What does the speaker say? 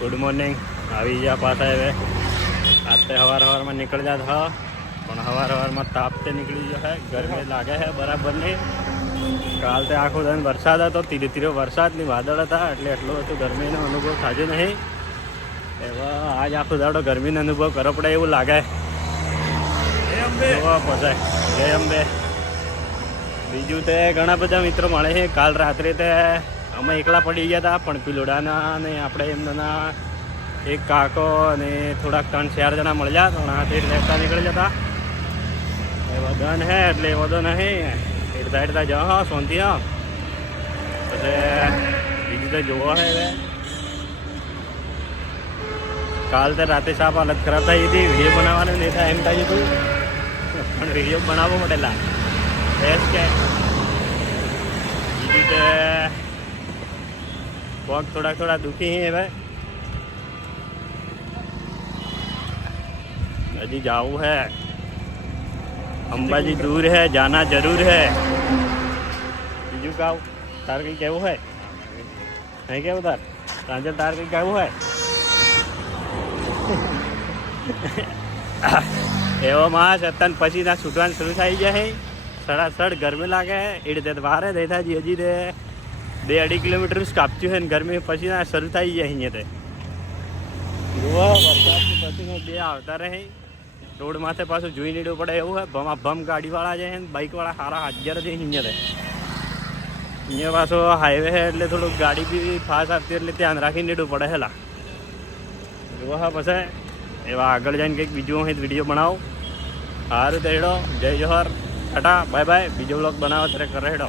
good morning આવી ગયા પાછા હવે આતે સવારમાં નીકળ જાત હા પણ સવારમાં તાપતે નીકળી ગયો હે ગરમી લાગે હે બરાબર નહીં કાલ તે આખો દિન વરસાદ હતો ધીરે ધીરે વરસાદની વાદળ હતા એટલે એટલો બધો ગરમીનો અનુભવ થયો નહીં એવા આજ આખો દાડો ગરમીનો અનુભવ કરવો પડે એવું લાગે પસાય જય અંબે બીજું તે ઘણા બધા મિત્રો મળે છે કાલ રાત્રે તે અમે એકલા પડી ગયા હતા પણ પિલોડાના અને આપણે એમના એક કાકો અને થોડાક 3-4 જણા મળ્યા તો હાથે રહેતા નીકળી જતા એ વદન હે એટલે વધો નહીં હેડતા હેડતા જાઓ હા સોનથી હા પછી બીજું તો જોવો હે હવે કાલ તો રાતે સાપ હાલત ખરાબ થઈ હતી વિડીયો બનાવવાનું નહીં થાય એમ થાય હતું પણ વિડીયો બનાવવો મળેલા બેસ્ટ કે બીજું તે પગ થોડા દુખી હે હવે हजी जाऊ है अंबाजी दूर है जाना जरूर है बीजू का तार कहीं कहू है नहीं क्या उधर रांझर तार कहीं कहू है એવામાં સત્તન પછી ના છૂટવાનું શરૂ થઈ જાય સડાસડ ગરમી લાગે એ રીતે વારે દેતા હજી તે 2-2.5 કિલોમીટર કાપ્યું છે ને ગરમી પછી ના શરૂ થઈ જાય અહીંયા તે વરસાદની પછી બે આવતા રહે રોડ માથે પાછું જોઈ નીડવું પડે એવું હે ભમ ગાડીવાળા જે છે બાઇકવાળા સારા હાજર છે અહીંયા પાછો હાઈવે છે એટલે થોડુંક ગાડી બી ફાસ્ટ આપતી એટલે ધ્યાન રાખી નીડવું પડે હેલા જોવા હા પછી એવા આગળ જઈને કંઈક બીજું અહીં વિડીયો બનાવો સારું તો હેડો જય જોહર ટાટા બાય બાય બીજો બ્લોગ બનાવો ત્યારે કરે હેડો